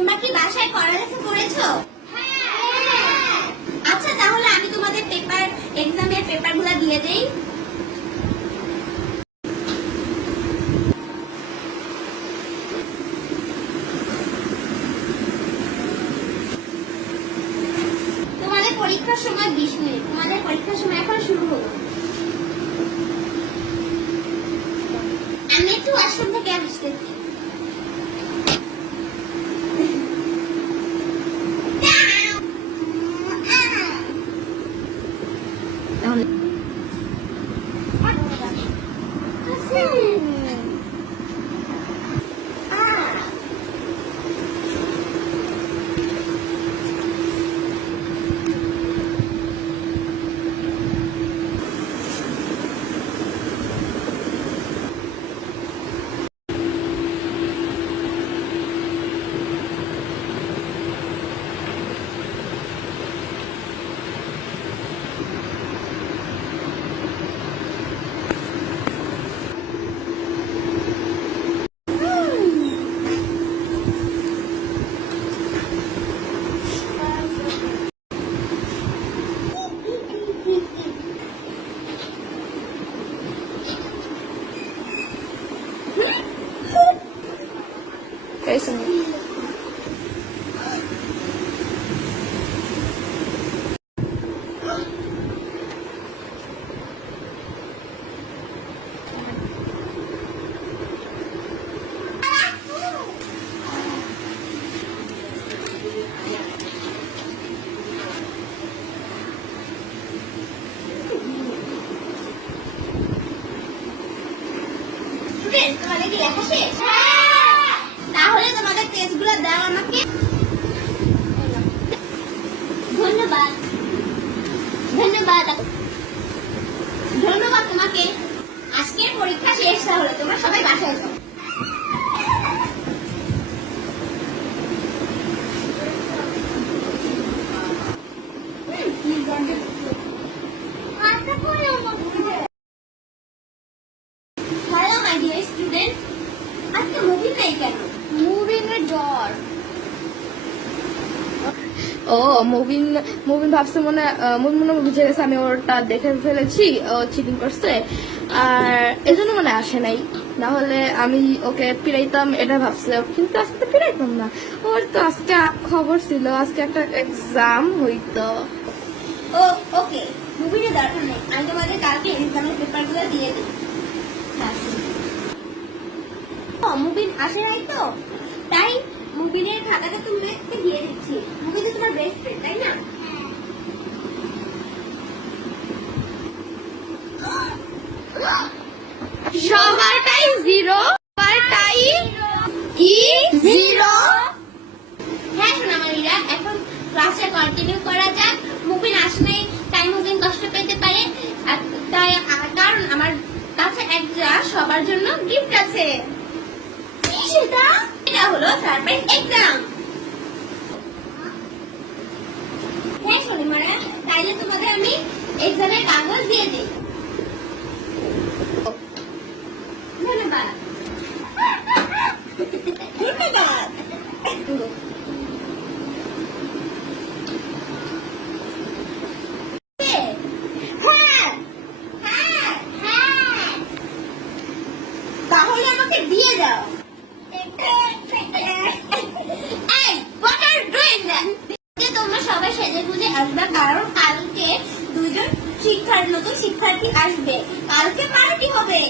তোমরা কি বাসায় পড়ালেখা করেছো? আচ্ছা, তাহলে আমি তোমাদের এক্সামের পেপারগুলো দিয়ে দেই। তোমাদের পরীক্ষার সময় 20 মিনিট। তোমাদের পরীক্ষার সময় এখন শুরু হলো। আমি একটু ওয়াশরুম থেকে আসতেছি। তোমাদের কি লেখা শেষ? তাহলে তোমাদের টেস্টগুলো দাও আমাকে। ধন্যবাদ ধন্যবাদ ধন্যবাদ তোমাকে। আজকের পরীক্ষা শেষ, তাহলে তোমরা সবাই বাসায় যাও। হ্যালো মাই ডিয়ার স্টুডেন্ট, আজকে মুভি নাই কেন? মুভির জ্বর। ও মুভিন ভাবছে মনে বুঝে গেছে আমি ওটা দেখে ফেলেছি, ও চিটিং করছে আর এজন্য মনে আসে নাই। না হলে আমি ওকে পিড়াইতাম এটা ভাবছে, কিন্তু আজকে তো পিড়াইতাম না। ওর তো আজকে খবর ছিল, আজকে একটা এক্সাম হইতো। ও ওকে, মুভির দরকার নেই, আমি তোমাদের কালকে এক্সামের পেপারগুলো দিয়ে দিই। মুভিন আসে নাই তো, তাই মুভিনের খাতাটা তোমাকে দিয়ে দিচ্ছি। মুভিন তো তোমার বেস্ট ফ্রেন্ড, তাই না? সবারটাই জিরো, সবারটাই কি জিরো। হ্যাঁ সোনামারিরা, এখন ক্লাসে কন্টিনিউ করা যাক। মুভিন আসে নাই তাই মুভিন কষ্ট পেতে পারে, তাই কারণ আমার কাছে একটা সবার জন্য গিফট আছে। কি সেটা? এটা হলো সারপ্রাইজ এক্সাম। হ্যাঁ সোনামারা, তাইলে তোমাদের আমি এক্সামের কাগজ দিয়ে দিই। ধন্যবাদ ধন্যবাদ। তাহলে আমাকে দিয়ে দাও। তোমরা সবাই সেজে গুজে আসবে, কারণ কালকে দুজন নতুন শিক্ষার্থী আসবে। কালকে পার্টি হবে।